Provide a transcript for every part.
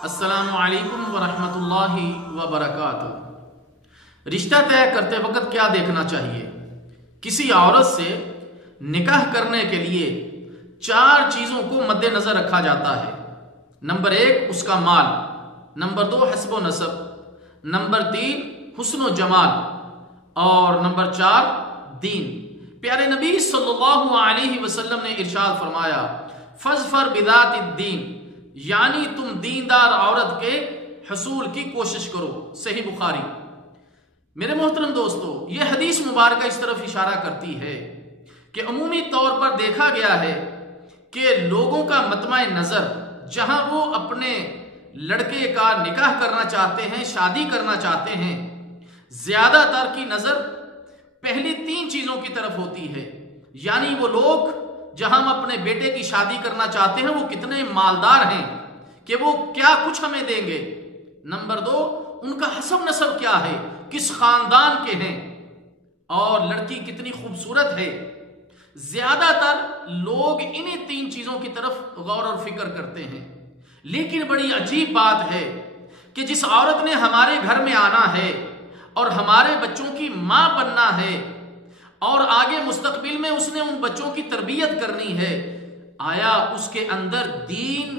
अस्सलाम वालेकुम वरहमतुल्लाहि वबरकातुह। रिश्ता तय करते वक्त क्या देखना चाहिए? किसी औरत से निकाह करने के लिए 4 चीज़ों को मद्देनजर रखा जाता है। नंबर 1 उसका माल, नंबर 2 हस्ब व नसब, नंबर 3 हुस्न व जमाल और नंबर 4 दीन। प्यारे नबी सल्लल्लाहु अलैहि वसल्लम ने इरशाद फरमाया, फज़फर बिदातिद दीन, यानी तुम दीनदार औरत के हसूल की कोशिश करो। सही बुखारी। मेरे मोहतरम दोस्तों, यह हदीस मुबारक इस तरफ इशारा करती है कि अमूमी तौर पर देखा गया है कि लोगों का मतमा नज़र जहां वो अपने लड़के का निकाह करना चाहते हैं, शादी करना चाहते हैं, ज्यादातर की नज़र पहली 3 चीज़ों की तरफ होती है। यानी वो लोग जहां हम अपने बेटे की शादी करना चाहते हैं वो कितने मालदार हैं कि वो क्या कुछ हमें देंगे। नंबर 2 उनका हसब नसब क्या है, किस खानदान के हैं, और लड़की कितनी खूबसूरत है। ज्यादातर लोग इन्हीं 3 चीजों की तरफ गौर और फिक्र करते हैं। लेकिन बड़ी अजीब बात है कि जिस औरत ने हमारे घर में आना है और हमारे बच्चों की मां बनना है और आगे मुस्तकबिल में उसने उन बच्चों की तरबियत करनी है, आया उसके अंदर दीन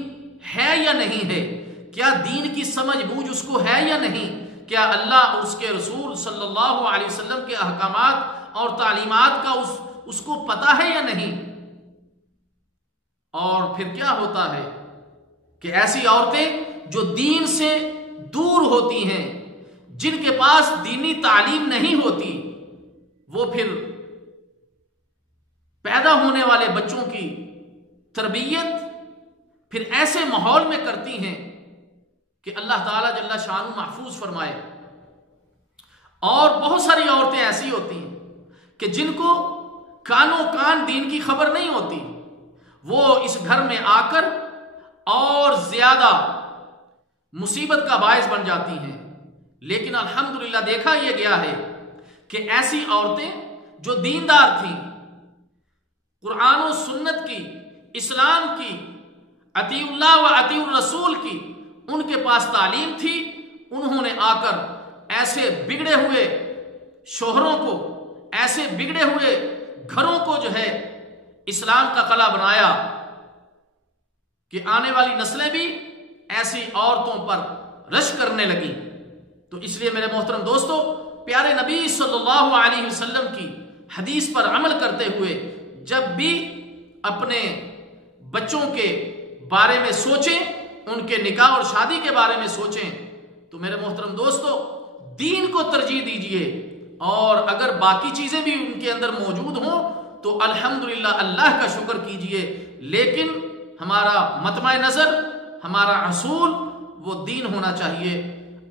है या नहीं है? क्या दीन की समझ बूझ उसको है या नहीं? क्या अल्लाह और उसके रसूल सल्लल्लाहु अलैहि वसल्लम के अहकामात और तालीमात का उसको पता है या नहीं? और फिर क्या होता है कि ऐसी औरतें जो दीन से दूर होती हैं, जिनके पास दीनी तालीम नहीं होती, वो फिर पैदा होने वाले बच्चों की तरबियत फिर ऐसे माहौल में करती हैं कि अल्लाह ताला जल्ला शानु महफूज फरमाए। और बहुत सारी औरतें ऐसी होती हैं कि जिनको कानो कान दीन की खबर नहीं होती, वो इस घर में आकर और ज्यादा मुसीबत का बायस बन जाती हैं। लेकिन अल्हम्दुलिल्लाह देखा यह गया है कि ऐसी औरतें जो दीनदार थीं, कुरान और सुन्नत की, इस्लाम की, अतीउल्लाह व अतीउर रसूल की उनके पास तालीम थी, उन्होंने आकर ऐसे बिगड़े हुए शोहरों को, ऐसे बिगड़े हुए घरों को जो है इस्लाम का कला बनाया कि आने वाली नस्लें भी ऐसी औरतों पर रश करने लगी। तो इसलिए मेरे मोहतरम दोस्तों, प्यारे नबी सल्लल्लाहु अलैहि वसल्लम की हदीस पर अमल करते हुए जब भी अपने बच्चों के बारे में सोचें, उनके निकाह और शादी के बारे में सोचें, तो मेरे मोहतरम दोस्तों दीन को तरजीह दीजिए। और अगर बाकी चीजें भी उनके अंदर मौजूद हों तो अल्हम्दुलिल्लाह अल्लाह का शुक्र कीजिए। लेकिन हमारा मतमा नजर, हमारा असूल वो दीन होना चाहिए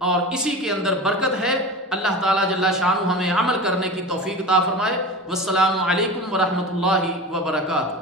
और इसी के अंदर बरकत है। अल्लाह ताला जल्ला शानु हमें अमल करने की तौफीक अता फरमाए। वस्सलामु अलैकुम वरहमतुल्लाहि वबरकातुहू।